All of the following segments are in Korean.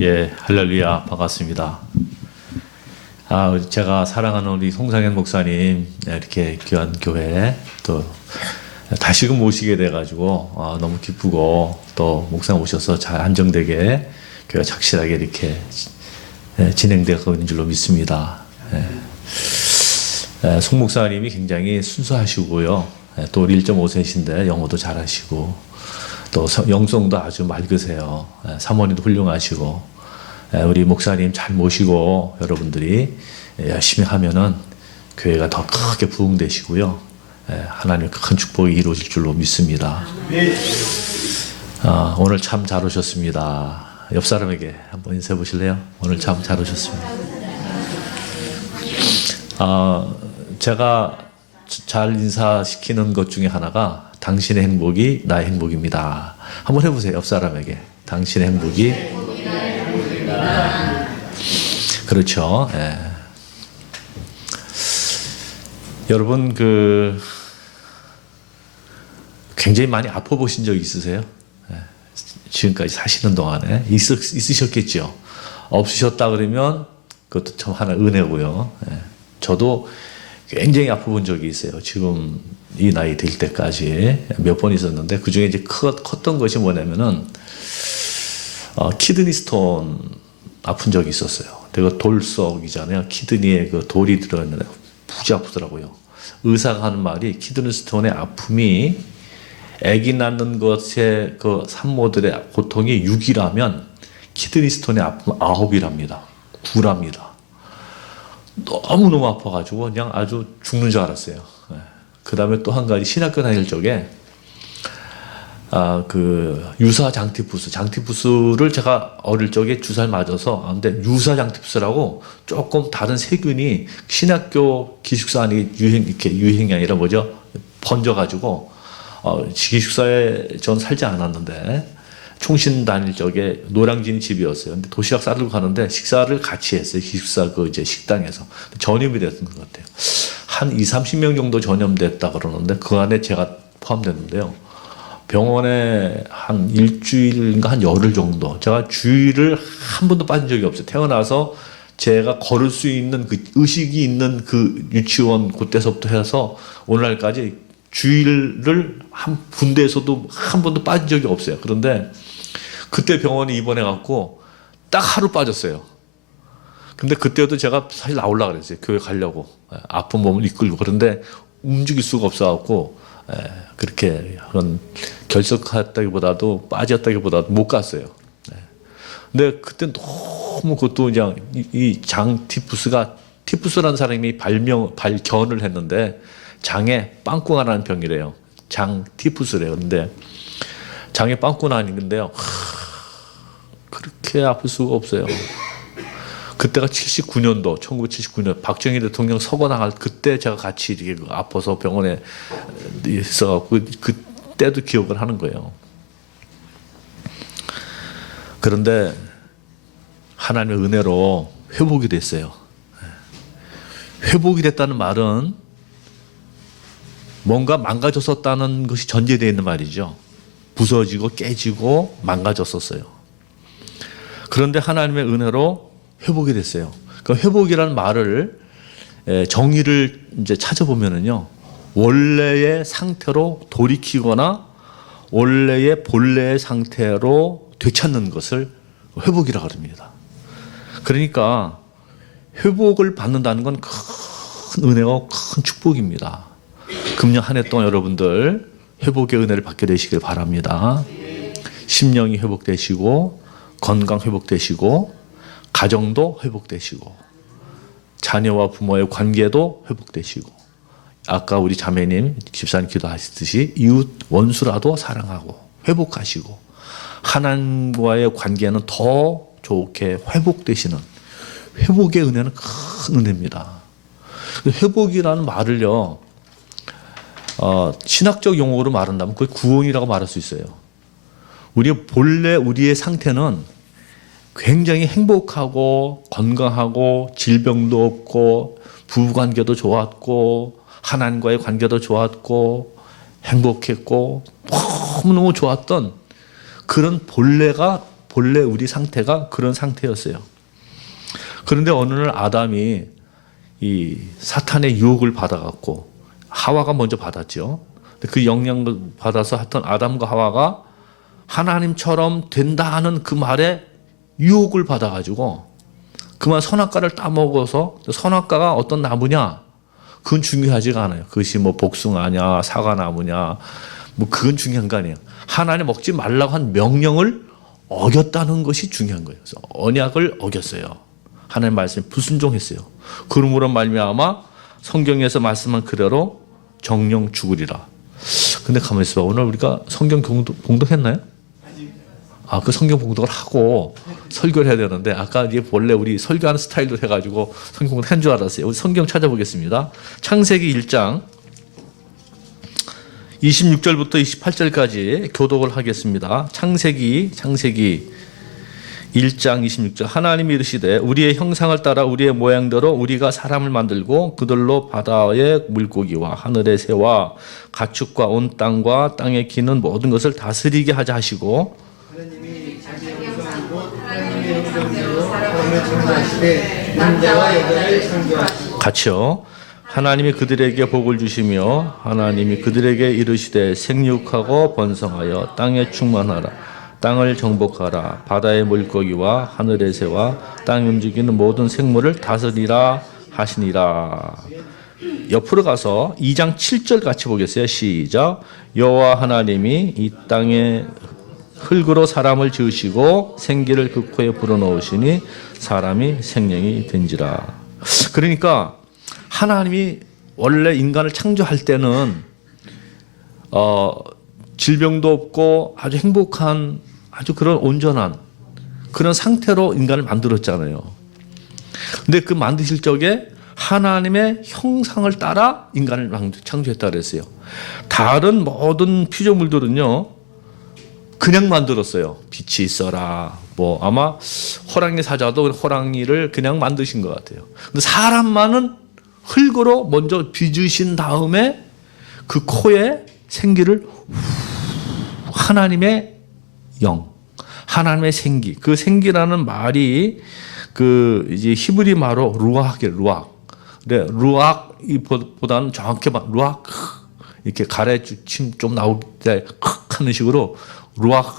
예, 할렐루야, 반갑습니다. 제가 사랑하는 우리 송상현 목사님, 이렇게 귀한 교회 또 다시금 모시게 돼가지고 너무 기쁘고, 또 목사님 오셔서 잘 안정되게 교회가 착실하게 이렇게 진행되고 있는 줄로 믿습니다. 송 목사님이 굉장히 순수하시고요. 또 1.5세신데 영어도 잘하시고, 또 영성도 아주 맑으세요. 사모님도 훌륭하시고, 우리 목사님 잘 모시고 여러분들이 열심히 하면은 교회가 더 크게 부흥되시고요. 하나님의 큰 축복이 이루어질 줄로 믿습니다. 오늘 참 잘 오셨습니다. 옆 사람에게 한번 인사해 보실래요? 오늘 참 잘 오셨습니다. 제가 잘 인사시키는 것 중에 하나가 당신의 행복이 나의 행복입니다. 한번 해보세요. 옆 사람에게. 당신의 행복이 나의 행복입니다. 그렇죠. 예. 여러분 굉장히 많이 아파 보신 적 있으세요? 예. 지금까지 사시는 동안에 있으셨겠죠. 없으셨다 그러면 그것도 참 하나 은혜고요. 예. 저도 굉장히 아파 본 적이 있어요. 지금 이 나이 될 때까지 몇 번 있었는데, 그 중에 이제 컸던 것이 뭐냐면은 키드니 스톤 아픈 적이 있었어요. 내가 돌석이잖아요. 키드니에 그 돌이 들어있는데 무지 아프더라고요. 의사가 하는 말이 키드니 스톤의 아픔이 아기 낳는 것의 그 산모들의 고통이 6이라면 키드니 스톤의 아픔은 9이랍니다. 9랍니다. 너무너무 아파가지고 그냥 아주 죽는 줄 알았어요. 그 다음에 또 한 가지, 신학교 다닐 적에 유사 장티푸스를 제가 어릴 적에 주사를 맞아서, 근데 유사 장티푸스라고 조금 다른 세균이 신학교 기숙사 안에 유행이 아니라 뭐죠? 번져가지고, 기숙사에 전 살지 않았는데, 총신 다닐 적에 노량진 집이었어요. 근데 도시락 싸들고 가는데 식사를 같이 했어요. 기숙사 이제 식당에서. 전염이 됐던 것 같아요. 한 20-30명 정도 전염됐다 그러는데 그 안에 제가 포함됐는데요. 병원에 한 일주일인가 한 열흘 정도. 제가 주일을 한 번도 빠진 적이 없어요. 태어나서 제가 걸을 수 있는 그 의식이 있는 그 유치원 그때서부터 해서 오늘날까지 주일을 한 군대에서도 한 번도 빠진 적이 없어요. 그런데 그때 병원에 입원해갖고 딱 하루 빠졌어요. 근데 그때도 제가 사실 나오려고 그랬어요. 교회 가려고. 아픈 몸을 이끌고. 그런데 움직일 수가 없어갖고, 그렇게 그런 결석했다기보다도 빠졌다기보다도 못 갔어요. 근데 그때 너무 그것도 그냥 이 장티푸스가, 티푸스라는 사람이 발견을 했는데 장에 빵꾸가 병이래요. 장티푸스래요. 근데 장에 빵꾸가 나는 건데요. 그렇게 아플 수가 없어요. 그때가 79년도, 1979년 박정희 대통령 서거 나갈 그때 제가 같이 이렇게 아파서 병원에 있어갖고 그때도 기억을 하는 거예요. 그런데 하나님의 은혜로 회복이 됐어요. 회복이 됐다는 말은 뭔가 망가졌었다는 것이 전제되어 있는 말이죠. 부서지고 깨지고 망가졌었어요. 그런데 하나님의 은혜로 회복이 됐어요. 그 회복이라는 말을 정의를 이제 찾아보면은요, 원래의 상태로 돌이키거나 원래의 본래의 상태로 되찾는 것을 회복이라고 합니다. 그러니까 회복을 받는다는 건 큰 은혜와 큰 축복입니다. 금년 한 해 동안 여러분들 회복의 은혜를 받게 되시길 바랍니다. 심령이 회복되시고, 건강 회복되시고, 가정도 회복되시고, 자녀와 부모의 관계도 회복되시고, 아까 우리 자매님, 집사님 기도하시듯이 이웃 원수라도 사랑하고 회복하시고, 하나님과의 관계는 더 좋게 회복되시는, 회복의 은혜는 큰 은혜입니다. 회복이라는 말을요, 신학적 용어로 말한다면 그게 구원이라고 말할 수 있어요. 본래 우리의 상태는 굉장히 행복하고 건강하고 질병도 없고 부부관계도 좋았고 하나님과의 관계도 좋았고 행복했고 너무너무 좋았던 그런 본래가 본래 우리 상태가 그런 상태였어요. 그런데 어느 날 아담이 이 사탄의 유혹을 받아갖고 하와가 먼저 받았죠. 그 영향을 받아서 하여튼 아담과 하와가 하나님처럼 된다 하는 그 말에 유혹을 받아가지고 그만 선악과를 따먹어서, 선악과가 어떤 나무냐? 그건 중요하지가 않아요. 그것이 뭐 복숭아냐, 사과나무냐, 뭐 그건 중요한 거 아니에요. 하나님 먹지 말라고 한 명령을 어겼다는 것이 중요한 거예요. 그래서 언약을 어겼어요. 하나님 말씀에 불순종했어요. 그러므로 말미암아 성경에서 말씀한 그대로 정령 죽으리라. 근데 가만히 있어봐. 오늘 우리가 성경 봉독했나요? 그 성경 봉독을 하고 설교를 해야 되는데, 아까 이게 원래 우리 설교하는 스타일로 해가지고 성경 봉독 한 줄 알았어요. 우리 성경 찾아보겠습니다. 창세기 1장 26절부터 28절까지 교독을 하겠습니다. 창세기 1장 26절. 하나님이 이르시되 우리의 형상을 따라 우리의 모양대로 우리가 사람을 만들고 그들로 바다의 물고기와 하늘의 새와 가축과 온 땅과 땅에 기는 모든 것을 다스리게 하자 하시고, 하나님이 자기 형상 곧 하나님의 형상대로 사람을 창조하시되 남자와 여자를 창조하시고, 같이요. 하나님이 그들에게 복을 주시며 하나님이 그들에게 이르시되 생육하고 번성하여 땅에 충만하라. 땅을 정복하라. 바다의 물고기와 하늘의 새와 땅에 움직이는 모든 생물을 다스리라 하시니라. 옆으로 가서 2장 7절 같이 보겠어요. 시작. 여호와 하나님이 이 땅에 흙으로 사람을 지으시고 생기를 그 코에 불어넣으시니 사람이 생명이 된지라. 그러니까 하나님이 원래 인간을 창조할 때는 질병도 없고 아주 행복한, 아주 그런 온전한 그런 상태로 인간을 만들었잖아요. 근데 그 만드실 적에 하나님의 형상을 따라 인간을 창조했다 그랬어요. 다른 모든 피조물들은요 그냥 만들었어요. 빛이 있어라. 뭐 아마 호랑이 사자도 호랑이를 그냥 만드신 것 같아요. 근데 사람만은 흙으로 먼저 빚으신 다음에 그 코에 생기를 하나님의 영, 하나님의 생기, 그 생기라는 말이 그 이제 히브리 말로 루악이에요. 루악. 근데 루악보다는 정확히 루악 이렇게 가래침 좀 나올 때 하는 식으로 루악,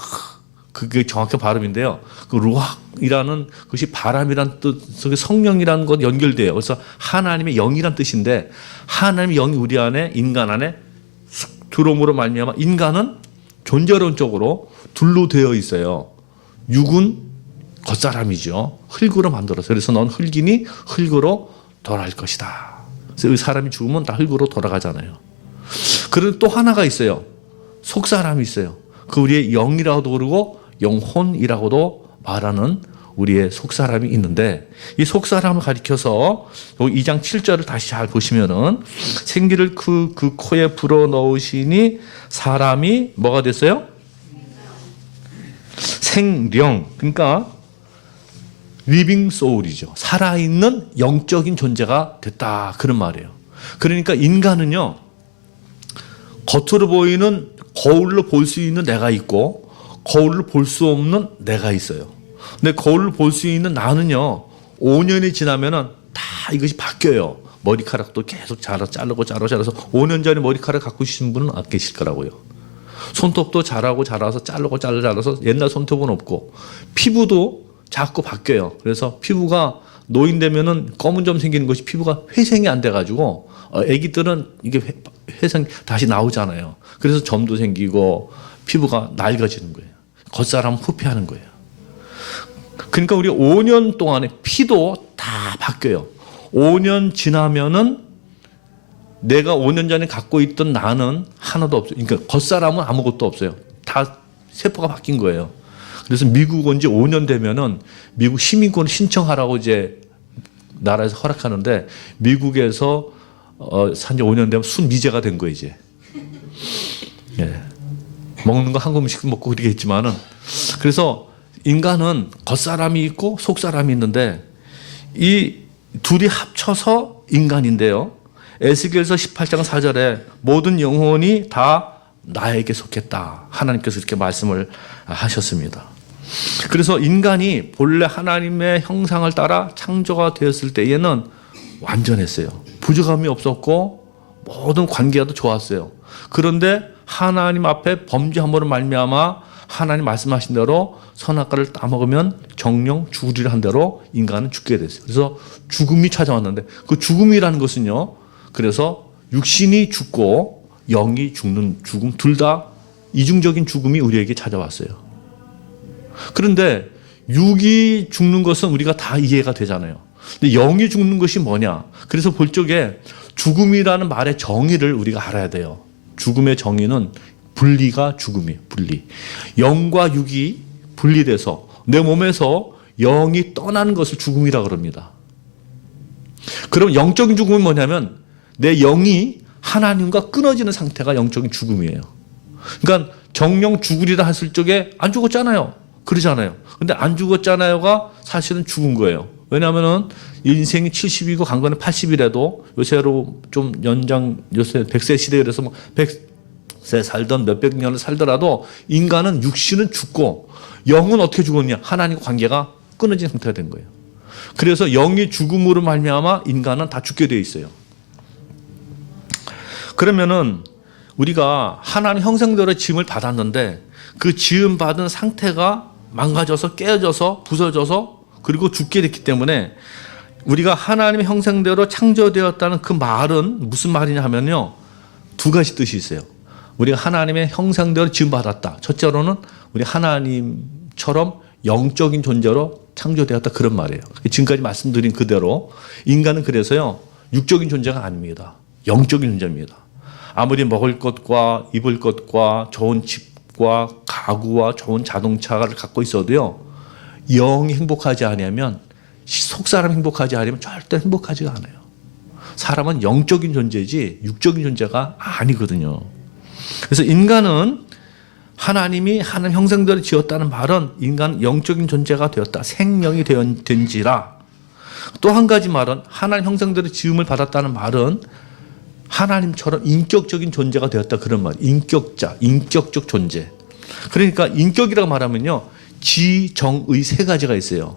그게 정확한 발음인데요. 그 루악이라는 것이 바람이란 뜻 속에 성령이라는 것 연결돼요. 그래서 하나님의 영이란 뜻인데, 하나님의 영이 우리 안에, 인간 안에 쑥 들어옴으로 말미암아 인간은 존재론적으로 둘로 되어 있어요. 육은 겉사람이죠. 흙으로 만들어서. 그래서 넌 흙이니 흙으로 돌아갈 것이다. 그래서 이 사람이 죽으면 다 흙으로 돌아가잖아요. 그런데 또 하나가 있어요. 속사람이 있어요. 그 우리의 영이라고도 그러고 영혼이라고도 말하는 우리의 속사람이 있는데, 이 속사람을 가리켜서 2장 7절을 다시 잘 보시면은 생기를 그 코에 불어넣으시니 사람이 뭐가 됐어요? 생령. 그러니까 리빙 소울이죠. 살아있는 영적인 존재가 됐다, 그런 말이에요. 그러니까 인간은요 겉으로 보이는 거울로 볼 수 있는 내가 있고 거울로 볼 수 없는 내가 있어요. 근데 거울로 볼 수 있는 나는요 5년이 지나면은 다 이것이 바뀌어요. 머리카락도 계속 자르고 자라서 5년 전에 머리카락 갖고 계신 분은 안 계실 거라고요. 손톱도 자라서 자르고 옛날 손톱은 없고, 피부도 자꾸 바뀌어요. 그래서 피부가 노인되면은 검은 점 생기는 것이 피부가 회생이 안 돼가지고 아기들은 이게 회생 다시 나오잖아요. 그래서 점도 생기고 피부가 낡아지는 거예요. 겉사람은 후피하는 거예요. 그러니까 우리 5년 동안에 피도 다 바뀌어요. 5년 지나면은 내가 5년 전에 갖고 있던 나는 하나도 없어요. 그러니까 겉사람은 아무것도 없어요. 다 세포가 바뀐 거예요. 그래서 미국 온 지 5년 되면은 미국 시민권 신청하라고 이제 나라에서 허락하는데, 미국에서 산지 5년 되면 순미제가 된 거예요, 이제. 예. 먹는 거 한국 음식 먹고 그렇게 했지만은, 그래서 인간은 겉사람이 있고 속사람이 있는데 이 둘이 합쳐서 인간인데요. 에스겔서 18장 4절에 모든 영혼이 다 나에게 속했다. 하나님께서 이렇게 말씀을 하셨습니다. 그래서 인간이 본래 하나님의 형상을 따라 창조가 되었을 때에는 완전했어요. 부족함이 없었고 모든 관계가 좋았어요. 그런데 하나님 앞에 범죄함으로 말미암아 하나님 말씀하신 대로 선악과를 따먹으면 정령 죽으리라 한 대로 인간은 죽게 됐어요. 그래서 죽음이 찾아왔는데 그 죽음이라는 것은요. 그래서 육신이 죽고 영이 죽는 죽음 둘 다 이중적인 죽음이 우리에게 찾아왔어요. 그런데 육이 죽는 것은 우리가 다 이해가 되잖아요. 근데 영이 죽는 것이 뭐냐? 그래서 볼 적에 죽음이라는 말의 정의를 우리가 알아야 돼요. 죽음의 정의는 분리가 죽음이에요. 분리. 영과 육이 분리돼서 내 몸에서 영이 떠나는 것을 죽음이라고 그럽니다. 그럼 영적인 죽음은 뭐냐면 내 영이 하나님과 끊어지는 상태가 영적인 죽음이에요. 그러니까 정령 죽으리라 했을 적에 안 죽었잖아요. 그러잖아요. 근데 안 죽었잖아요가 사실은 죽은 거예요. 왜냐하면은 인생이 70이고 강건에 80이라도 요새로 좀 요새 100세 시대에 그래서 뭐 100세 살던 몇백 년을 살더라도 인간은 육신은 죽고 영은 어떻게 죽었냐? 하나님과 관계가 끊어진 상태가 된 거예요. 그래서 영이 죽음으로 말미암아 인간은 다 죽게 되어 있어요. 그러면은 우리가 하나님 형상대로 지음을 받았는데 그 지음 받은 상태가 망가져서 깨어져서 부서져서 그리고 죽게 됐기 때문에 우리가 하나님의 형상대로 창조되었다는 그 말은 무슨 말이냐 하면요. 두 가지 뜻이 있어요. 우리가 하나님의 형상대로 지음받았다. 첫째로는 우리 하나님처럼 영적인 존재로 창조되었다. 그런 말이에요. 지금까지 말씀드린 그대로 인간은 그래서요. 육적인 존재가 아닙니다. 영적인 존재입니다. 아무리 먹을 것과 입을 것과 좋은 집과 가구와 좋은 자동차를 갖고 있어도요. 영이 행복하지 않으면 속사람 행복하지 않으면 절대 행복하지가 않아요. 사람은 영적인 존재지 육적인 존재가 아니거든요. 그래서 인간은 하나님이 하나님 형상대로 지었다는 말은 인간은 영적인 존재가 되었다. 생명이 된지라. 또 한 가지 말은 하나님 형상대로 지음을 받았다는 말은 하나님처럼 인격적인 존재가 되었다. 그런 말. 인격자, 인격적 존재. 그러니까 인격이라고 말하면요. 지정의 세 가지가 있어요.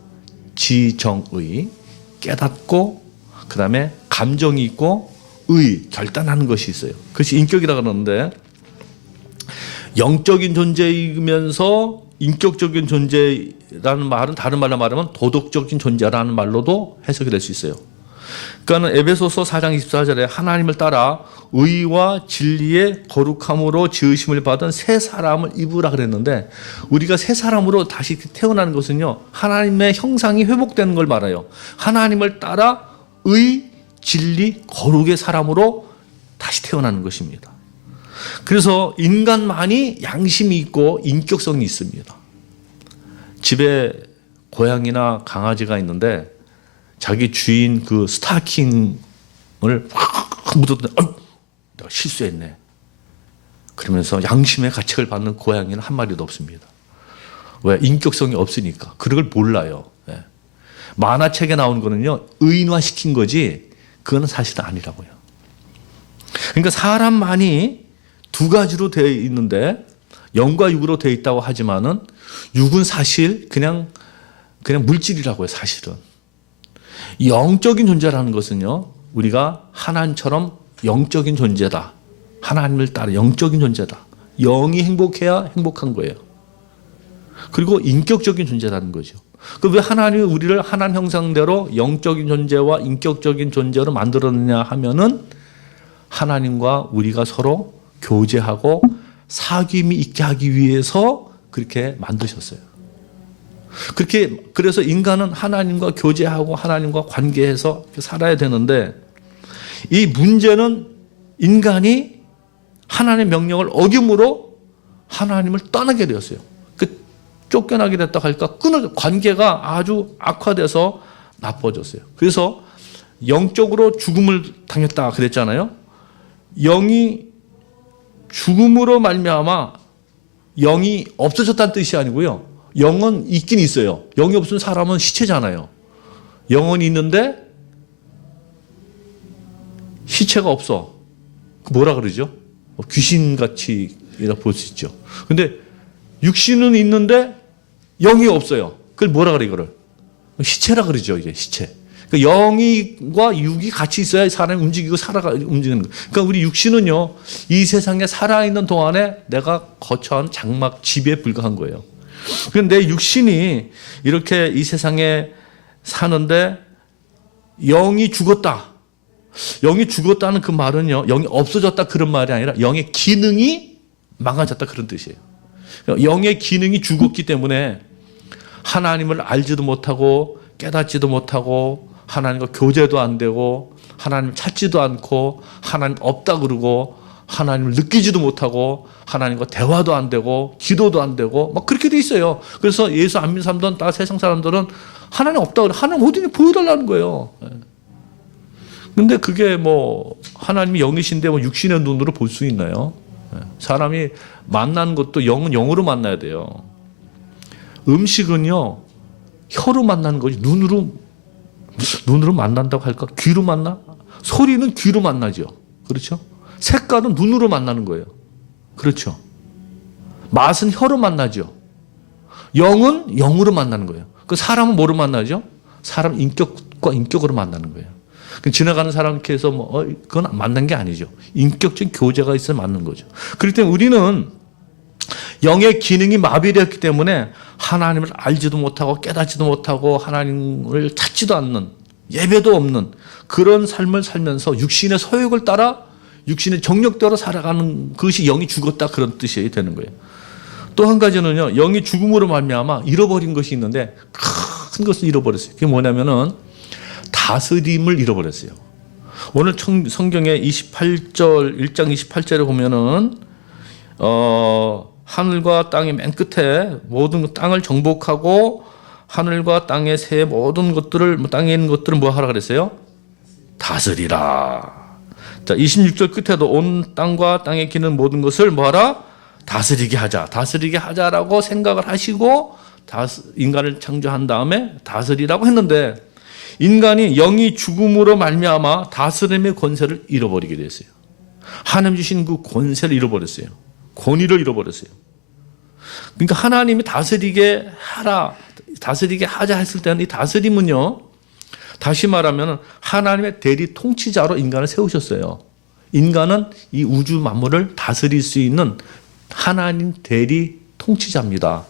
지정의, 깨닫고 그 다음에 감정이 있고 결단하는 것이 있어요. 그것이 인격이라고 그러는데 영적인 존재이면서 인격적인 존재라는 말은 다른 말로 말하면 도덕적인 존재라는 말로도 해석이 될 수 있어요. 그러니까 에베소서 4장 24절에 하나님을 따라 의와 진리의 거룩함으로 지으심을 받은 새 사람을 입으라 그랬는데 우리가 새 사람으로 다시 태어나는 것은요. 하나님의 형상이 회복되는 걸 말해요. 하나님을 따라 의, 진리, 거룩의 사람으로 다시 태어나는 것입니다. 그래서 인간만이 양심이 있고 인격성이 있습니다. 집에 고양이나 강아지가 있는데 자기 주인 그 스타킹을 확 묻었더니 내가 실수했네. 그러면서 양심의 가책을 받는 고양이는 한 마리도 없습니다. 왜? 인격성이 없으니까. 그런 걸 몰라요. 예. 만화책에 나오는 거는요. 의인화시킨 거지 그거는 사실은 아니라고요. 그러니까 사람만이 두 가지로 되어 있는데 영과 육으로 되어 있다고 하지만은 육은 사실 그냥 물질이라고요. 사실은. 영적인 존재라는 것은요. 우리가 하나님처럼 영적인 존재다. 하나님을 따라 영적인 존재다. 영이 행복해야 행복한 거예요. 그리고 인격적인 존재라는 거죠. 왜 하나님이 우리를 하나님 형상대로 영적인 존재와 인격적인 존재로 만들었느냐 하면은 하나님과 우리가 서로 교제하고 사귐이 있게 하기 위해서 그렇게 만드셨어요. 그래서 인간은 하나님과 교제하고 하나님과 관계해서 살아야 되는데 이 문제는 인간이 하나님의 명령을 어김으로 하나님을 떠나게 되었어요. 쫓겨나게 됐다 할까 관계가 아주 악화돼서 나빠졌어요. 그래서 영적으로 죽음을 당했다 그랬잖아요. 영이 죽음으로 말미암아 영이 없어졌다는 뜻이 아니고요. 영은 있긴 있어요. 영이 없으면 사람은 시체잖아요. 영혼이 있는데 시체가 없어. 뭐라 그러죠? 귀신같이 볼 수 있죠. 근데 육신은 있는데 영이 없어요. 그걸 뭐라 그래 이거를? 시체라 그러죠. 이게 시체. 그러니까 영이과 육이 같이 있어야 사람이 움직이고 움직이는 거예요. 그러니까 우리 육신은요, 이 세상에 살아있는 동안에 내가 거처한 장막 집에 불과한 거예요. 그런데 내 육신이 이렇게 이 세상에 사는데 영이 죽었다. 영이 죽었다는 그 말은요, 영이 없어졌다 그런 말이 아니라 영의 기능이 망가졌다 그런 뜻이에요. 영의 기능이 죽었기 때문에 하나님을 알지도 못하고 깨닫지도 못하고 하나님과 교제도 안 되고 하나님 찾지도 않고 하나님 없다 그러고 하나님을 느끼지도 못하고 하나님과 대화도 안 되고 기도도 안 되고 막 그렇게 돼 있어요. 그래서 예수 안 믿는 사람들은, 다 세상 사람들은 하나님 없다 그래. 하나님 어디니 보여달라는 거예요. 근데 그게 뭐 하나님이 영이신데 뭐 육신의 눈으로 볼 수 있나요? 사람이 만나는 것도 영은 영으로 만나야 돼요. 음식은요, 혀로 만나는 거지 눈으로 만난다고 할까? 귀로 만나? 소리는 귀로 만나죠. 그렇죠? 색깔은 눈으로 만나는 거예요. 그렇죠? 맛은 혀로 만나죠. 영은 영으로 만나는 거예요. 그 사람은 뭐로 만나죠? 사람 인격과 인격으로 만나는 거예요. 지나가는 사람께 해서 그건 만난 게 아니죠. 인격적인 교제가 있어야 맞는 거죠. 그렇기 때문에 우리는 영의 기능이 마비되었기 때문에 하나님을 알지도 못하고 깨닫지도 못하고 하나님을 찾지도 않는, 예배도 없는 그런 삶을 살면서 육신의 소욕을 따라 육신의 정력대로 살아가는 것이 영이 죽었다 그런 뜻이 되는 거예요. 또 한 가지는요, 영이 죽음으로 말미암아 잃어버린 것이 있는데 큰 것을 잃어버렸어요. 그게 뭐냐면은 다스림을 잃어버렸어요. 오늘 성경의 1장 28절에 보면은 하늘과 땅의 맨 끝에 모든 땅을 정복하고 하늘과 땅의 새 모든 것들을, 땅에 있는 것들을 뭐 하라 그랬어요? 다스리라. 자, 26절 끝에도 온 땅과 땅에 기는 모든 것을 뭐 하라? 다스리게 하자. 다스리게 하자라고 생각을 하시고 인간을 창조한 다음에 다스리라고 했는데, 인간이 영이 죽음으로 말미암아 다스림의 권세를 잃어버리게 됐어요. 하나님 주신 그 권세를 잃어버렸어요. 권위를 잃어버렸어요. 그러니까 하나님이 다스리게 하라, 다스리게 하자 했을 때는 이 다스림은요, 다시 말하면 하나님의 대리 통치자로 인간을 세우셨어요. 인간은 이 우주 만물을 다스릴 수 있는 하나님 대리 통치자입니다.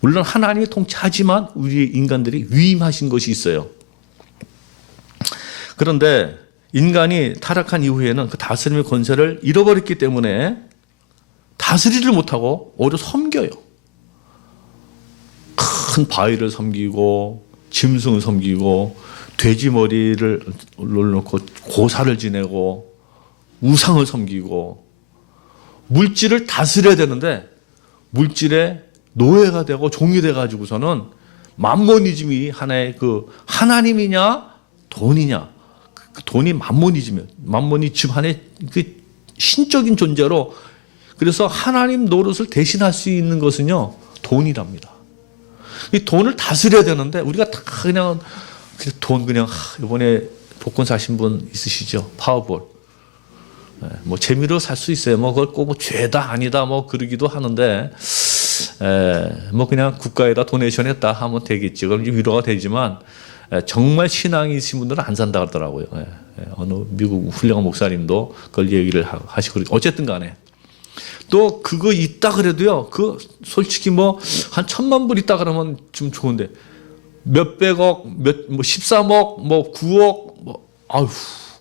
물론 하나님이 통치하지만 우리 인간들이 위임하신 것이 있어요. 그런데 인간이 타락한 이후에는 그 다스림의 권세를 잃어버렸기 때문에 다스리지를 못하고 오히려 섬겨요. 큰 바위를 섬기고 짐승을 섬기고 돼지 머리를 놓고 고사를 지내고 우상을 섬기고 물질을 다스려야 되는데 물질의 노예가 되고 종이 돼가지고서는 만모니즘이 하나의 그 하나님이냐 돈이냐, 그 돈이 만모니즘 하나의 그 신적인 존재로, 그래서 하나님 노릇을 대신할 수 있는 것은요 돈이랍니다. 이 돈을 다스려야 되는데 우리가 다 그냥 돈 그냥 이번에 복권 사신 분 있으시죠? 파워볼. 뭐 재미로 살 수 있어요. 뭐 그걸 꼭 뭐 죄다 아니다 뭐 그러기도 하는데, 뭐 그냥 국가에다 도네이션 했다 하면 되겠지. 그럼 위로가 되지만 정말 신앙이 있으신 분들은 안 산다 그러더라고요. 어느 미국 훌륭한 목사님도 그걸 얘기를 하시고, 어쨌든 간에 또 그거 있다 그래도요, 그 솔직히 뭐 한 1,000만 불 있다 그러면 좀 좋은데 몇백억, 뭐 13억, 뭐 9억, 뭐 아유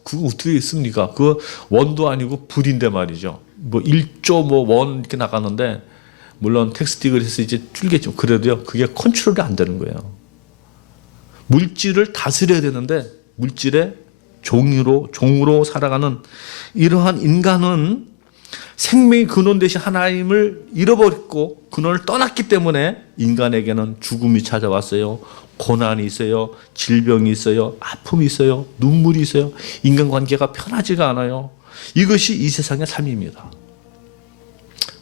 그거 어떻게 있습니까? 그 원도 아니고 불인데 말이죠. 뭐 1조 뭐 원 이렇게 나가는데, 물론 텍스틱을 해서 이제 줄겠죠. 그래도요 그게 컨트롤이 안 되는 거예요. 물질을 다스려야 되는데 물질의 종으로 살아가는 이러한 인간은 생명의 근원 대신 하나님을 잃어버렸고 근원을 떠났기 때문에 인간에게는 죽음이 찾아왔어요. 고난이 있어요. 질병이 있어요. 아픔이 있어요. 눈물이 있어요. 인간관계가 편하지가 않아요. 이것이 이 세상의 삶입니다.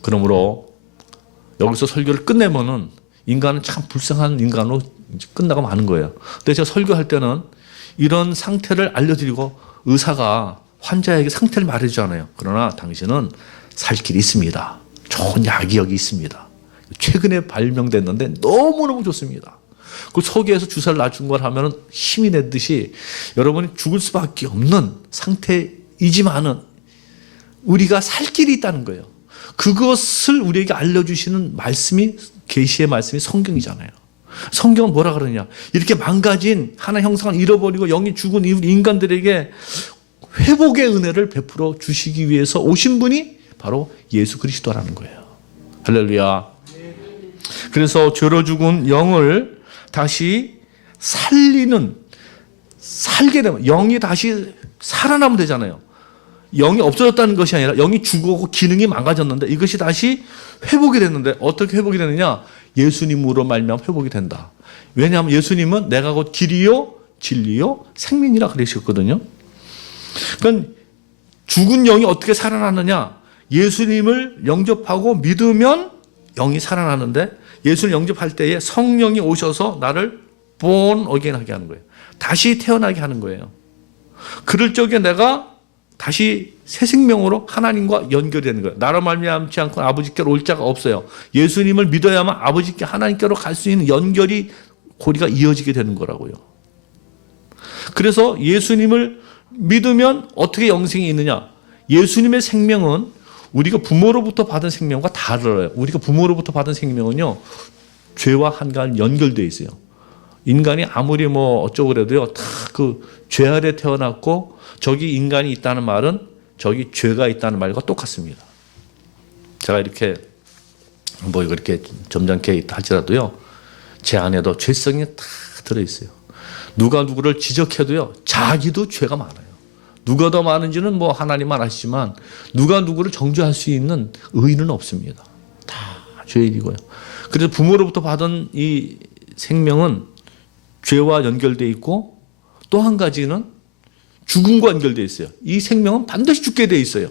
그러므로 여기서 설교를 끝내면은 인간은 참 불쌍한 인간으로 끝나고 마는 거예요. 근데 제가 설교할 때는 이런 상태를 알려드리고 의사가 환자에게 상태를 말해주잖아요. 그러나 당신은 살 길이 있습니다. 좋은 약이 여기 있습니다. 최근에 발명됐는데 너무너무 좋습니다. 그 속에서 주사를 놔준 걸 하면 힘이 냈듯이 여러분이 죽을 수밖에 없는 상태이지만은 우리가 살 길이 있다는 거예요. 그것을 우리에게 알려주시는 말씀이, 계시의 말씀이 성경이잖아요. 성경은 뭐라 그러냐? 이렇게 망가진 하나의 형상을 잃어버리고 영이 죽은 인간들에게 회복의 은혜를 베풀어 주시기 위해서 오신 분이 바로 예수 그리스도라는 거예요. 할렐루야. 그래서 죄로 죽은 영을 다시 살게 되면, 영이 다시 살아나면 되잖아요. 영이 없어졌다는 것이 아니라 영이 죽고 기능이 망가졌는데 이것이 다시 회복이 됐는데, 어떻게 회복이 되느냐? 예수님으로 말미암아 회복이 된다. 왜냐하면 예수님은 내가 곧 길이요 진리요 생명이라 그러셨거든요. 그러니까 죽은 영이 어떻게 살아나느냐? 예수님을 영접하고 믿으면 영이 살아나는데, 예수를 영접할 때에 성령이 오셔서 나를 born again 하게 하는 거예요. 다시 태어나게 하는 거예요. 그럴 적에 내가 다시 새 생명으로 하나님과 연결되는 거예요. 나로 말미암지 않고 아버지께로 올 자가 없어요. 예수님을 믿어야만 아버지께, 하나님께로 갈 수 있는 연결이, 고리가 이어지게 되는 거라고요. 그래서 예수님을 믿으면 어떻게 영생이 있느냐? 예수님의 생명은 우리가 부모로부터 받은 생명과 달라요. 우리가 부모로부터 받은 생명은요, 죄와 한간 연결되어 있어요. 인간이 아무리 뭐 어쩌고 그래도요, 다 그 죄 아래 태어났고, 저기 인간이 있다는 말은 저기 죄가 있다는 말과 똑같습니다. 제가 이렇게 뭐 이렇게 점잖게 할지라도요, 제 안에도 죄성이 다 들어있어요. 누가 누구를 지적해도요, 자기도 죄가 많아요. 누가 더 많은지는 뭐 하나님만 아시지만 누가 누구를 정죄할 수 있는 의인은 없습니다. 다 죄인이고요. 그래서 부모로부터 받은 이 생명은 죄와 연결되어 있고, 또 한 가지는 죽음과 연결되어 있어요. 이 생명은 반드시 죽게 되어 있어요.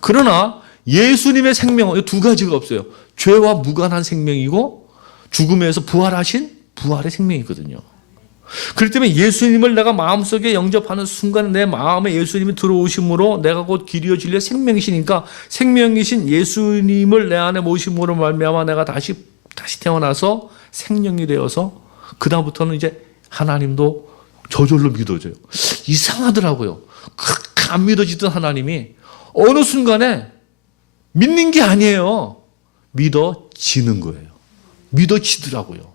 그러나 예수님의 생명은 두 가지가 없어요. 죄와 무관한 생명이고 죽음에서 부활하신 부활의 생명이거든요. 그렇기 때문에 예수님을 내가 마음속에 영접하는 순간 내 마음에 예수님이 들어오심으로 내가 곧 길이요 진리요 생명이시니까, 생명이신 예수님을 내 안에 모심으로 말미암아 내가 다시 태어나서 생명이 되어서 그다음부터는 이제 하나님도 저절로 믿어져요. 이상하더라고요. 그렇게 안 믿어지던 하나님이 어느 순간에 믿는 게 아니에요. 믿어지는 거예요. 믿어지더라고요.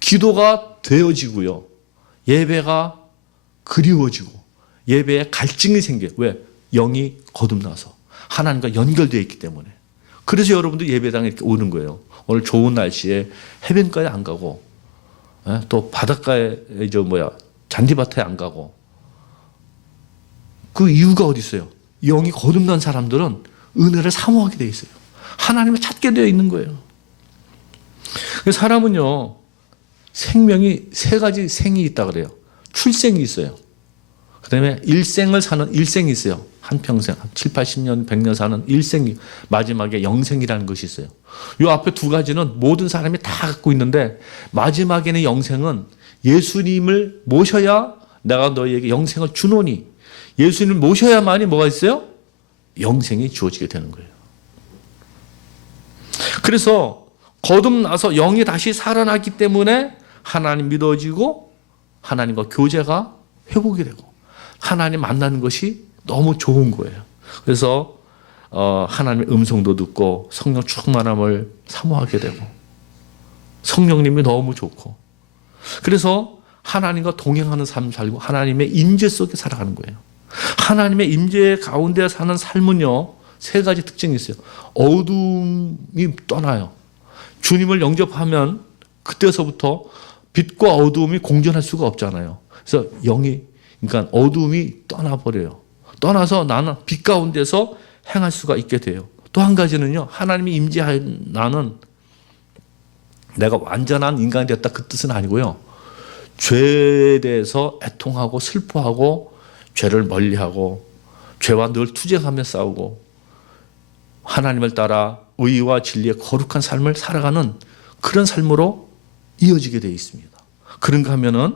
기도가 되어지고요. 예배가 그리워지고, 예배에 갈증이 생겨요. 왜? 영이 거듭나서 하나님과 연결되어 있기 때문에. 그래서 여러분들 예배당에 이렇게 오는 거예요. 오늘 좋은 날씨에 해변가에 안 가고, 또 바닷가에 잔디밭에 안 가고. 그 이유가 어디 있어요? 영이 거듭난 사람들은 은혜를 사모하게 되어 있어요. 하나님을 찾게 되어 있는 거예요. 사람은요, 생명이 세 가지 생이 있다 그래요. 출생이 있어요. 그 다음에 일생을 사는 일생이 있어요. 한평생, 7, 80년, 100년 사는 일생이, 마지막에 영생이라는 것이 있어요. 이 앞에 두 가지는 모든 사람이 다 갖고 있는데, 마지막에는 영생은 예수님을 모셔야 내가 너희에게 영생을 주노니, 예수님을 모셔야만이 뭐가 있어요? 영생이 주어지게 되는 거예요. 그래서 거듭나서 영이 다시 살아나기 때문에 하나님 믿어지고, 하나님과 교제가 회복이 되고, 하나님 만나는 것이 너무 좋은 거예요. 그래서 하나님의 음성도 듣고 성령 충만함을 사모하게 되고, 성령님이 너무 좋고, 그래서 하나님과 동행하는 삶을 살고 하나님의 임재 속에 살아가는 거예요. 하나님의 임재 가운데 사는 삶은요, 세 가지 특징이 있어요. 어둠이 떠나요. 주님을 영접하면 그때서부터 빛과 어두움이 공존할 수가 없잖아요. 그래서 그러니까 어두움이 떠나버려요. 떠나서 나는 빛 가운데서 행할 수가 있게 돼요. 또 한 가지는요, 하나님이 임재한 나는 내가 완전한 인간이 됐다, 그 뜻은 아니고요. 죄에 대해서 애통하고 슬퍼하고 죄를 멀리하고 죄와 늘 투쟁하며 싸우고 하나님을 따라 의와 진리의 거룩한 삶을 살아가는 그런 삶으로 이어지게 되어 있습니다. 그런가 하면은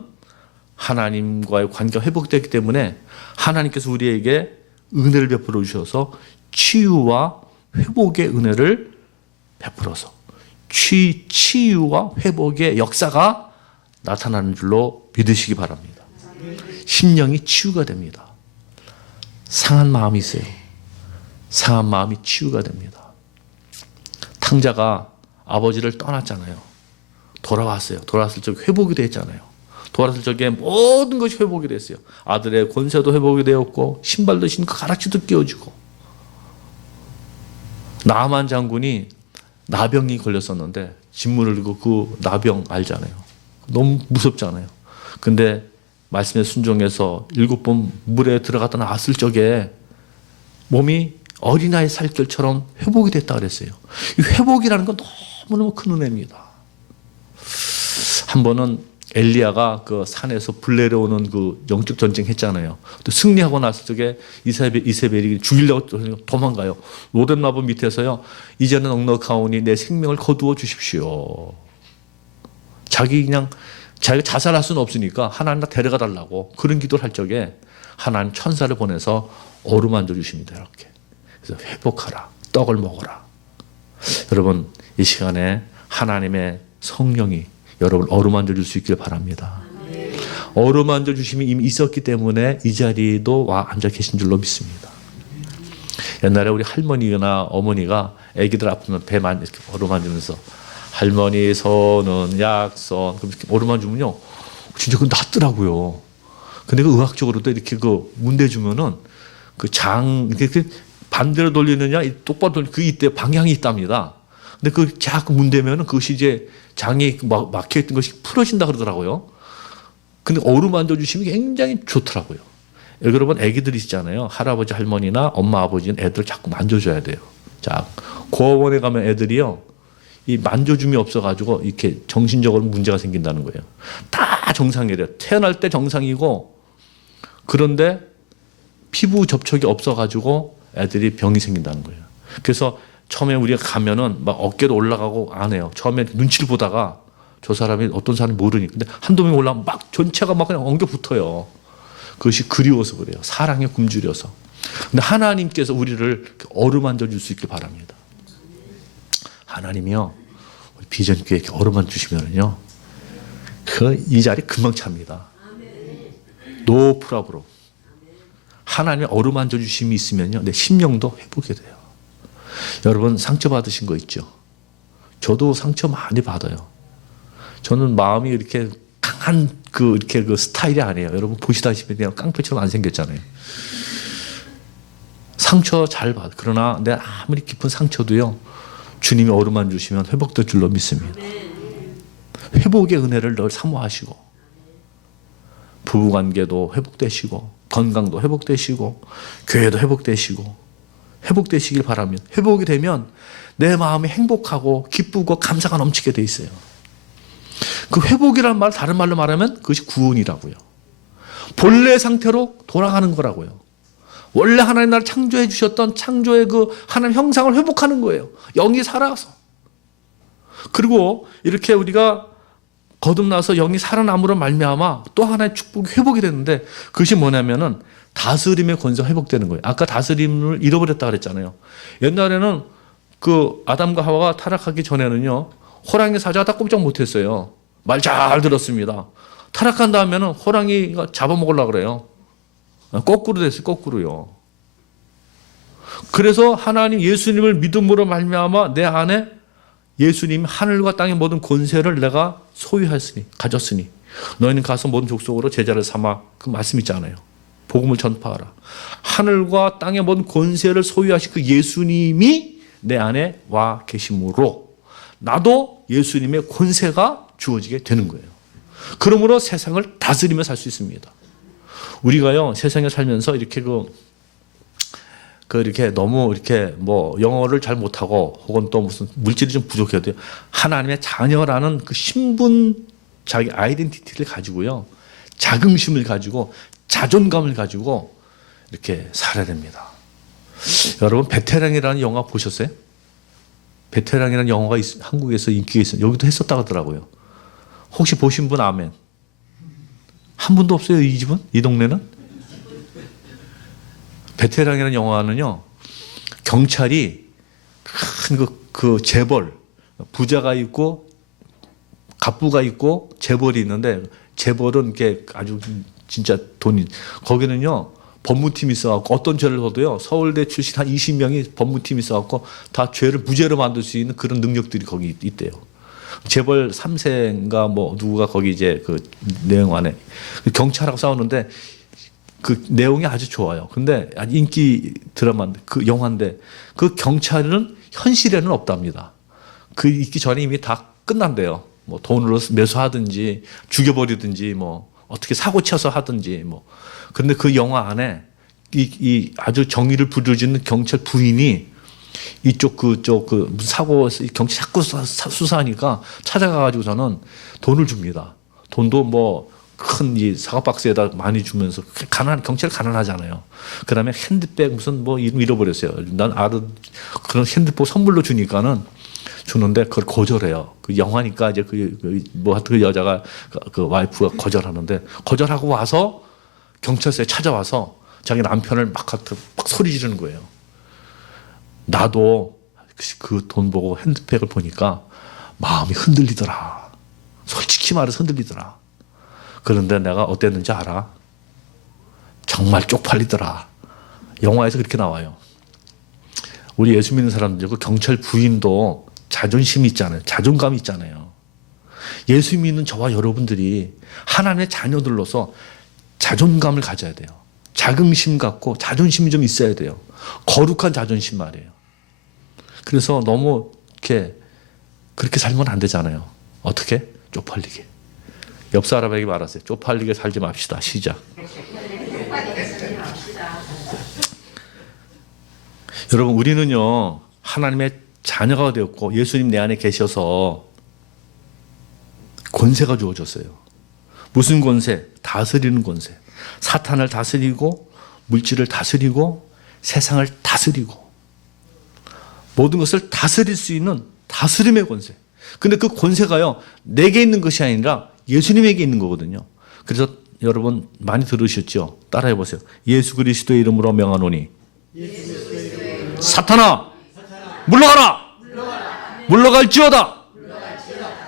하나님과의 관계가 회복되기 때문에 하나님께서 우리에게 은혜를 베풀어 주셔서 치유와 회복의 은혜를 베풀어서 치유와 회복의 역사가 나타나는 줄로 믿으시기 바랍니다. 심령이 치유가 됩니다. 상한 마음이 있어요. 상한 마음이 치유가 됩니다. 탕자가 아버지를 떠났잖아요. 돌아왔어요. 돌아왔을 적에 회복이 됐잖아요. 돌아왔을 적에 모든 것이 회복이 됐어요. 아들의 권세도 회복이 되었고 신발도 신고 가락지도 끼워주고. 나만 장군이 나병이 걸렸었는데 진물을 흘리고 그 나병 알잖아요. 너무 무섭잖아요. 근데 말씀에 순종해서 7번 물에 들어갔다 나왔을 적에 몸이 어린아이 살결처럼 회복이 됐다 그랬어요. 이 회복이라는 건 너무너무 큰 은혜입니다. 한 번은 엘리야가 그 산에서 불 내려오는 그 영적 전쟁 했잖아요. 또 승리하고 났을 적에 이세벨이 죽이려고 도망가요. 로뎀나무 밑에서요. 이제는 넉넉하오니 내 생명을 거두어 주십시오. 자기가 자살할 수는 없으니까 하나님 나 데려가 달라고 그런 기도를 할 적에 하나님 천사를 보내서 어루만져 주십니다. 이렇게. 그래서 회복하라. 떡을 먹어라. 여러분 이 시간에 하나님의 성령이 여러분 어루만져 줄 수 있길 바랍니다. 어루만져 주심이 이미 있었기 때문에 이 자리도 와 앉아 계신 줄로 믿습니다. 옛날에 우리 할머니나 어머니가 아기들 아프면 배만 이렇게 어루만지면서 할머니 손은 약손 이렇게 어루만지면요 진짜 그 낫더라고요. 근데 그 의학적으로도 이렇게 그 문대 주면은 그 장 이렇게 반대로 돌리느냐 똑바로 돌리느냐 그 이때 방향이 있답니다. 근데 그 자꾸 문대면은 그것이 이제 장이 막혀있던 것이 풀어진다 그러더라고요. 근데 어루만져 주시면 굉장히 좋더라고요. 여러분 애기들이시잖아요. 할아버지 할머니나 엄마 아버지는 애들 자꾸 만져줘야 돼요. 자 고아원에 가면 애들이요 이 만져줌이 없어가지고 이렇게 정신적으로 문제가 생긴다는 거예요. 다 정상이래요. 태어날 때 정상이고 그런데 피부 접촉이 없어가지고 애들이 병이 생긴다는 거예요. 그래서 처음에 우리가 가면은 막 어깨도 올라가고 안 해요. 처음에 눈치를 보다가 저 사람이 어떤 사람이 모르니. 근데 한두 명이 올라가면 막 전체가 막 그냥 엉겨 붙어요. 그것이 그리워서 그래요. 사랑에 굶주려서. 근데 하나님께서 우리를 어루만져 줄 수 있길 바랍니다. 하나님이요. 비전교회 이렇게 어루만져 주시면은요. 이 자리 금방 찹니다. 노 프라브로. 하나님의 어루만져 주심이 있으면요. 내 심령도 회복이 돼요. 여러분 상처 받으신 거 있죠? 저도 상처 많이 받아요. 저는 마음이 이렇게 강한 이렇게 스타일이 아니에요. 여러분 보시다시피 그냥 깡패처럼 안 생겼잖아요. 상처 잘 받아. 그러나 내 아무리 깊은 상처도요. 주님이 어루만 주시면 회복될 줄로 믿습니다. 회복의 은혜를 늘 사모하시고 부부관계도 회복되시고 건강도 회복되시고 교회도 회복되시고 회복되시길 바랍니다. 회복이 되면 내 마음이 행복하고 기쁘고 감사가 넘치게 돼 있어요. 그 회복이라는 말 다른 말로 말하면 그것이 구원이라고요. 본래 상태로 돌아가는 거라고요. 원래 하나님 나를 창조해 주셨던 창조의 그 하나님 형상을 회복하는 거예요. 영이 살아서. 그리고 이렇게 우리가 거듭나서 영이 살아남으로 말미암아 또 하나의 축복이 회복이 되는데 그것이 뭐냐면은 다스림의 권세가 회복되는 거예요. 아까 다스림을 잃어버렸다 그랬잖아요. 옛날에는 그 아담과 하와가 타락하기 전에는요. 호랑이 사자가 다 꼼짝 못했어요. 말 잘 들었습니다. 타락한 다음에는 호랑이가 잡아먹으려고 그래요. 거꾸로 됐어요. 거꾸로요. 그래서 하나님 예수님을 믿음으로 말미암아 내 안에 예수님 하늘과 땅의 모든 권세를 내가 소유했으니 가졌으니 너희는 가서 모든 족속으로 제자를 삼아 그 말씀 있잖아요. 복음을 전파하라. 하늘과 땅의 모든 권세를 소유하신 그 예수님이 내 안에 와 계심으로 나도 예수님의 권세가 주어지게 되는 거예요. 그러므로 세상을 다스리며 살 수 있습니다. 우리가요 세상에 살면서 이렇게 이렇게 너무 이렇게 뭐 영어를 잘 못하고 혹은 또 무슨 물질이 좀 부족해도 하나님의 자녀라는 그 신분 자기 아이덴티티를 가지고요 자긍심을 가지고 자존감을 가지고 이렇게 살아야 됩니다. 여러분 베테랑이라는 영화 보셨어요? 베테랑이라는 영화가 한국에서 인기가 있어요. 여기도 했었다 하더라고요. 혹시 보신 분 아멘. 한 분도 없어요 이 집은? 이 동네는? 베테랑이라는 영화는요 경찰이 큰 그 재벌, 부자가 있고 갑부가 있고 재벌이 있는데 재벌은 이게 아주 진짜 돈이 거기는요 법무팀이 있어갖고 어떤 죄를 져도요 서울대 출신 한 20명이 법무팀이 있어갖고 다 죄를 무죄로 만들 수 있는 그런 능력들이 거기 있대요. 재벌 3세인가 뭐 누가 거기 이제 그 내용 안에 경찰하고 싸우는데 그 내용이 아주 좋아요. 근데 아주 인기 드라마인데 그 영화인데 그 경찰은 현실에는 없답니다. 그 있기 전에 이미 다 끝난대요. 뭐 돈으로 매수하든지 죽여버리든지 뭐 어떻게 사고 쳐서 하든지 뭐. 그런데 그 영화 안에 이 아주 정의를 부르짖는 경찰 부인이 이쪽 그쪽 그 무슨 사고 경찰 자꾸 수사하니까 찾아가가지고서는 돈을 줍니다. 돈도 뭐 큰 이 사과 박스에다 많이 주면서 경찰 가난하잖아요. 그다음에 핸드백 무슨 뭐 이름 잃어버렸어요. 난 그런 핸드폰 선물로 주는데 그걸 거절해요. 그 영화니까 이제 그 여자가 그 와이프가 거절하는데 거절하고 와서 경찰서에 찾아와서 자기 남편을 막 소리 지르는 거예요. 나도 그 돈 보고 핸드백을 보니까 마음이 흔들리더라. 솔직히 말해서 흔들리더라. 그런데 내가 어땠는지 알아? 정말 쪽팔리더라. 영화에서 그렇게 나와요. 우리 예수 믿는 사람들, 그 경찰 부인도 자존심이 있잖아요. 자존감이 있잖아요. 예수 믿는 저와 여러분들이 하나님의 자녀들로서 자존감을 가져야 돼요. 자긍심 갖고 자존심이 좀 있어야 돼요. 거룩한 자존심 말이에요. 그래서 너무 그렇게 살면 안 되잖아요. 어떻게? 쪽팔리게. 옆 사람에게 말하세요. 쪽팔리게 살지 맙시다. 시작. 여러분 우리는요 하나님의 자녀가 되었고 예수님 내 안에 계셔서 권세가 주어졌어요. 무슨 권세? 다스리는 권세. 사탄을 다스리고 물질을 다스리고 세상을 다스리고 모든 것을 다스릴 수 있는 다스림의 권세. 근데 그 권세가요 내게 있는 것이 아니라 예수님에게 있는 거거든요. 그래서 여러분 많이 들으셨죠? 따라해 보세요. 예수 그리스도의 이름으로 명하노니 사탄아 물러가라. 물러갈지어다.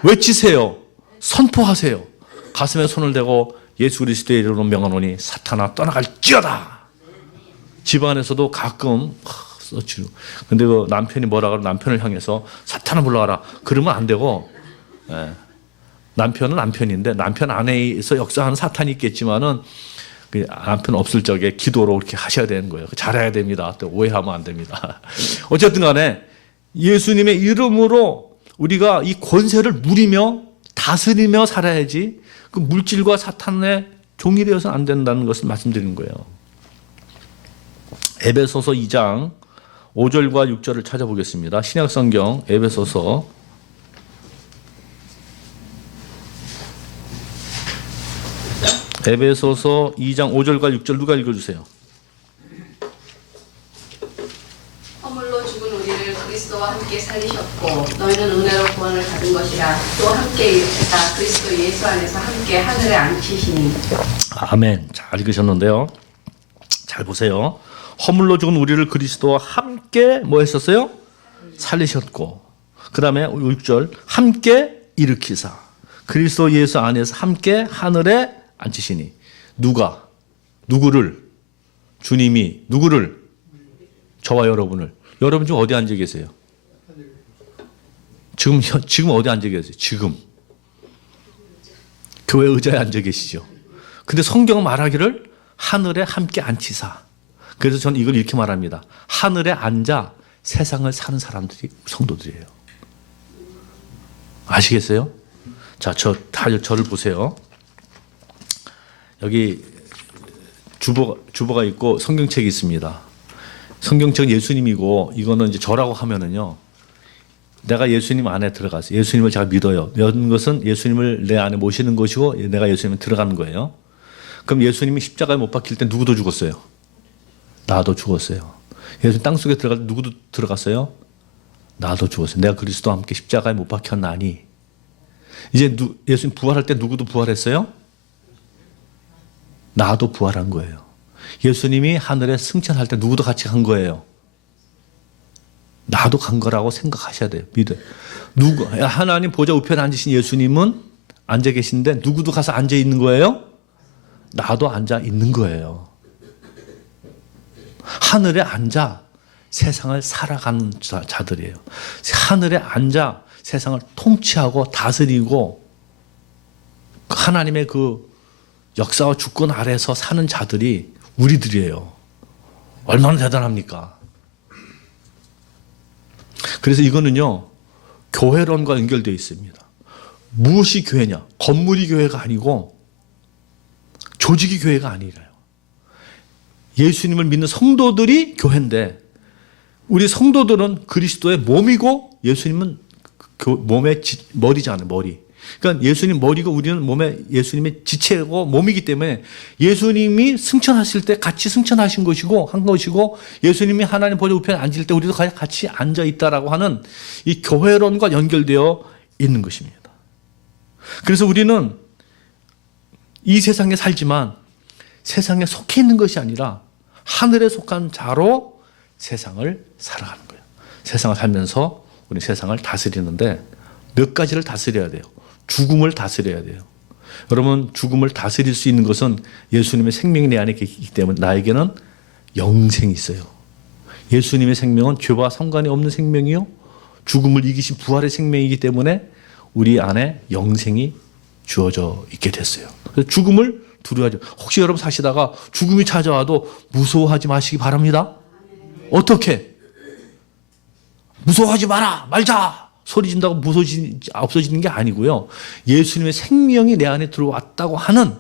외치세요. 선포하세요. 가슴에 손을 대고 예수 그리스도의 이름으로 명하노니 사탄아 떠나갈지어다. 집안에서도 가끔 써치고 근데 그 남편이 뭐라 그러면 남편을 향해서 사탄아 물러가라. 그러면 안 되고 남편은 남편인데 남편 안에서 역사하는 사탄이 있겠지만은 그 남편 없을 적에 기도로 이렇게 하셔야 되는 거예요. 잘해야 됩니다. 또 오해하면 안 됩니다. 어쨌든 간에 예수님의 이름으로 우리가 이 권세를 누리며 다스리며 살아야지 그 물질과 사탄의 종이 되어서는 안 된다는 것을 말씀드리는 거예요. 에베소서 2장 5절과 6절을 찾아보겠습니다. 신약성경 에베소서 2장 5절과 6절 누가 읽어주세요. 허물로 죽은 우리를 그리스도와 함께 살리셨고 너희는 은혜로 구원을 받은 것이라. 또 함께 일으키사 그리스도 예수 안에서 함께 하늘에 앉히시니. 아멘. 잘 읽으셨는데요. 잘 보세요. 허물로 죽은 우리를 그리스도와 함께 뭐 했었어요? 살리셨고 그 다음에 6절 함께 일으키사 그리스도 예수 안에서 함께 하늘에 앉히시니. 누구를? 주님이 누구를? 저와 여러분을. 여러분 지금 어디 앉아 계세요? 지금 어디 앉아 계세요? 지금 교회 의자에 앉아 계시죠. 근데 성경은 말하기를 하늘에 함께 앉히사. 그래서 저는 이걸 이렇게 말합니다. 하늘에 앉아 세상을 사는 사람들이 성도들이에요. 아시겠어요? 자, 저를 보세요. 여기 주보가 있고 성경책이 있습니다. 성경책은 예수님이고 이거는 이제 저라고 하면은요. 내가 예수님 안에 들어가서 예수님을 제가 믿어요. 믿는 것은 예수님을 내 안에 모시는 것이고 내가 예수님에 들어가는 거예요. 그럼 예수님이 십자가에 못 박힐 때 누구도 죽었어요? 나도 죽었어요. 예수님 땅속에 들어갈 때 누구도 들어갔어요? 나도 죽었어요. 내가 그리스도와 함께 십자가에 못 박혔나니. 이제 예수님 부활할 때 누구도 부활했어요? 나도 부활한 거예요. 예수님이 하늘에 승천할 때 누구도 같이 간 거예요? 나도 간 거라고 생각하셔야 돼요. 믿어요. 하나님 보좌 우편에 앉으신 예수님은 앉아 계신데 누구도 가서 앉아 있는 거예요? 나도 앉아 있는 거예요. 하늘에 앉아 세상을 살아가는 자들이에요. 하늘에 앉아 세상을 통치하고 다스리고 하나님의 그 역사와 주권 아래서 사는 자들이 우리들이에요. 얼마나 대단합니까? 그래서 이거는요, 교회론과 연결되어 있습니다. 무엇이 교회냐? 건물이 교회가 아니고 조직이 교회가 아니라요. 예수님을 믿는 성도들이 교회인데 우리 성도들은 그리스도의 몸이고 예수님은 몸의 머리잖아요. 머리. 그러니까 예수님 머리고 우리는 몸에 예수님의 지체고 몸이기 때문에 예수님이 승천하실 때 같이 승천하신 것이고 한 것이고 예수님이 하나님 보좌 우편에 앉을 때 우리도 같이 앉아 있다라고 하는 이 교회론과 연결되어 있는 것입니다. 그래서 우리는 이 세상에 살지만 세상에 속해 있는 것이 아니라 하늘에 속한 자로 세상을 살아가는 거예요. 세상을 살면서 우리 세상을 다스리는데 몇 가지를 다스려야 돼요. 죽음을 다스려야 돼요. 여러분, 죽음을 다스릴 수 있는 것은 예수님의 생명이 내 안에 있기 때문에 나에게는 영생이 있어요. 예수님의 생명은 죄와 상관이 없는 생명이요, 죽음을 이기신 부활의 생명이기 때문에 우리 안에 영생이 주어져 있게 됐어요. 그래서 죽음을 두려워하죠. 혹시 여러분 사시다가 죽음이 찾아와도 무서워하지 마시기 바랍니다. 어떻게? 무서워하지 마라, 말자 소리 진다고 없어지는 게 아니고요. 예수님의 생명이 내 안에 들어왔다고 하는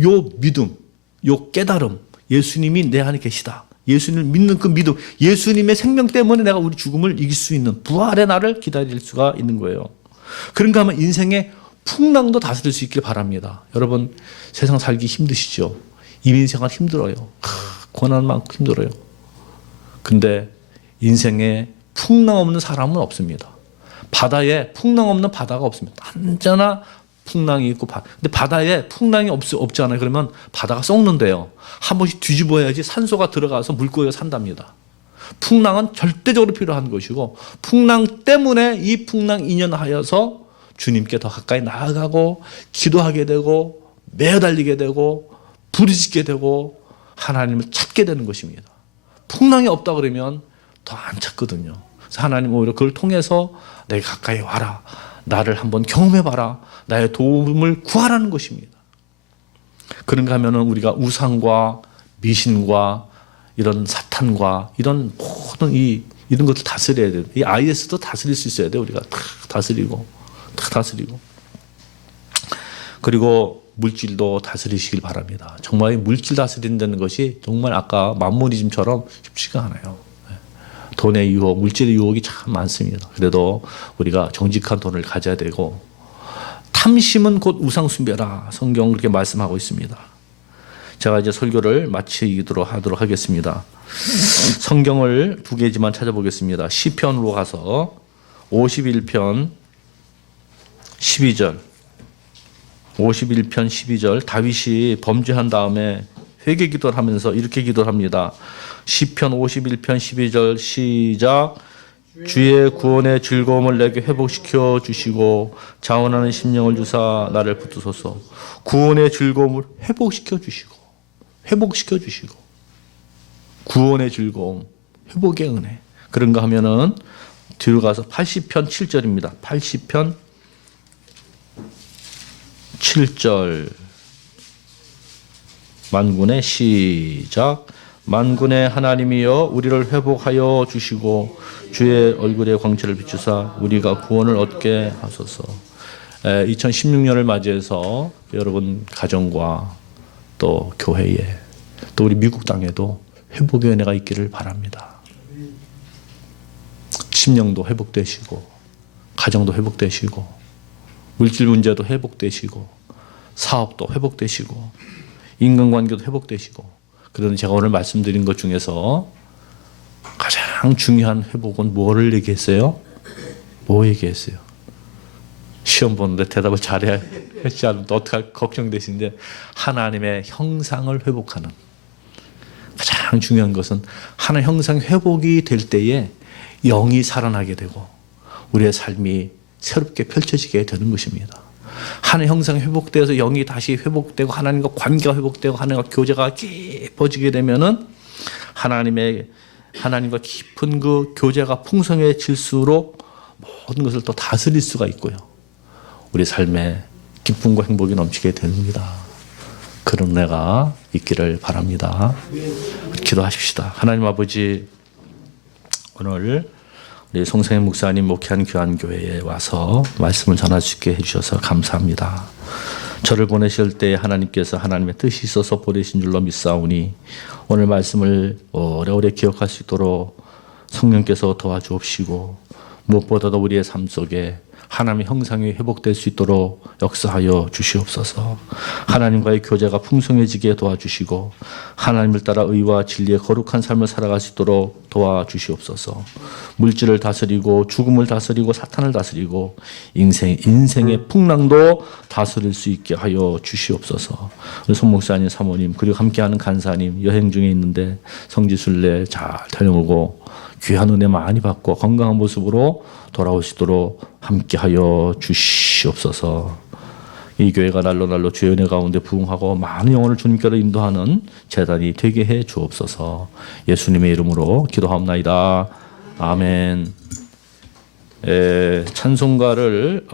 요 믿음, 요 깨달음, 예수님이 내 안에 계시다, 예수님을 믿는 그 믿음, 예수님의 생명 때문에 내가 우리 죽음을 이길 수 있는 부활의 날을 기다릴 수가 있는 거예요. 그런가 하면 인생의 풍랑도 다스릴 수 있길 바랍니다. 여러분, 세상 살기 힘드시죠? 이민생활 힘들어요. 고난 많고 힘들어요. 근데 인생에 풍랑 없는 사람은 없습니다. 바다에 풍랑 없는 바다가 없습니다. 언제나 풍랑이 있고, 근데 바다에 풍랑이 없잖아요. 그러면 바다가 썩는데요. 한 번씩 뒤집어야지 산소가 들어가서 물고기가 산답니다. 풍랑은 절대적으로 필요한 것이고, 풍랑 때문에 이 풍랑 인연하여서 주님께 더 가까이 나아가고 기도하게 되고 매어달리게 되고 부르짖게 되고 하나님을 찾게 되는 것입니다. 풍랑이 없다 그러면 더 안 찾거든요. 그래서 하나님 오히려 그걸 통해서 내게 가까이 와라, 나를 한번 경험해봐라, 나의 도움을 구하라는 것입니다. 그런가 하면은 우리가 우상과 미신과 이런 사탄과 이런 모든 이런 것들 다스려야 돼요. 이 IS도 다스릴 수 있어야 돼요. 우리가 다 다스리고. 그리고 물질도 다스리시길 바랍니다. 정말 물질 다스린다는 것이 정말 아까 만모니즘처럼 쉽지가 않아요. 돈의 유혹, 물질의 유혹이 참 많습니다. 그래도 우리가 정직한 돈을 가져야 되고, 탐심은 곧 우상 숭배라, 성경 그렇게 말씀하고 있습니다. 제가 이제 설교를 마치도록 하도록 하겠습니다. 성경을 두 개지만 찾아보겠습니다. 시편으로 가서 51편 12절, 51편 12절, 다윗이 범죄한 다음에 회개 기도를 하면서 이렇게 기도를 합니다. 시편 51편 12절 시작. 주의 구원의 즐거움을 내게 회복시켜 주시고 자원하는 심령을 주사 나를 붙드소서. 구원의 즐거움을 회복시켜 주시고 구원의 즐거움, 회복의 은혜. 그런가 하면은 뒤로 가서 80편 7절입니다. 80편 7절 만군의 시작. 만군의 하나님이여 우리를 회복하여 주시고 주의 얼굴의 광채를 비추사 우리가 구원을 얻게 하소서. 2016년을 맞이해서 여러분 가정과 또 교회에 또 우리 미국 땅에도 회복의 은혜가 있기를 바랍니다. 심령도 회복되시고 가정도 회복되시고 물질 문제도 회복되시고 사업도 회복되시고 인간관계도 회복되시고. 그런데 제가 오늘 말씀드린 것 중에서 가장 중요한 회복은 뭐를 얘기했어요? 뭐 얘기했어요? 시험 보는데 대답을 잘해야 했지 않으면 어떡할 걱정되시는데, 하나님의 형상을 회복하는 가장 중요한 것은 하나님 형상 회복이 될 때에 영이 살아나게 되고 우리의 삶이 새롭게 펼쳐지게 되는 것입니다. 하나님의 형상이 회복되어서 영이 다시 회복되고 하나님과 관계가 회복되고 하나님과 교제가 깊어지게 되면은 하나님과 깊은 그 교제가 풍성해질수록 모든 것을 또 다스릴 수가 있고요. 우리 삶에 기쁨과 행복이 넘치게 됩니다. 그런 은혜가 있기를 바랍니다. 기도하십시다. 하나님 아버지, 오늘 우리 송성현 목사님 목회한 교환교회에 와서 말씀을 전할 수 있게 해주셔서 감사합니다. 저를 보내실 때 하나님께서 하나님의 뜻이 있어서 보내신 줄로 믿사오니 오늘 말씀을 오래오래 기억할 수 있도록 성령께서 도와주옵시고 무엇보다도 우리의 삶 속에 하나님의 형상이 회복될 수 있도록 역사하여 주시옵소서. 하나님과의 교제가 풍성해지게 도와주시고 하나님을 따라 의와 진리의 거룩한 삶을 살아갈 수 있도록 도와주시옵소서. 물질을 다스리고 죽음을 다스리고 사탄을 다스리고 인생의 풍랑도 다스릴 수 있게 하여 주시옵소서. 우리 손 목사님, 사모님 그리고 함께하는 간사님 여행 중에 있는데 성지순례 잘 다녀오고 귀한 은혜 많이 받고 건강한 모습으로 돌아오시도록 함께하여 주시옵소서. 이 교회가 날로 주의 은혜 가운데 부흥하고 많은 영혼을 주님께로 인도하는 재단이 되게 해 주옵소서. 예수님의 이름으로 기도하옵나이다. 아멘. 찬송가를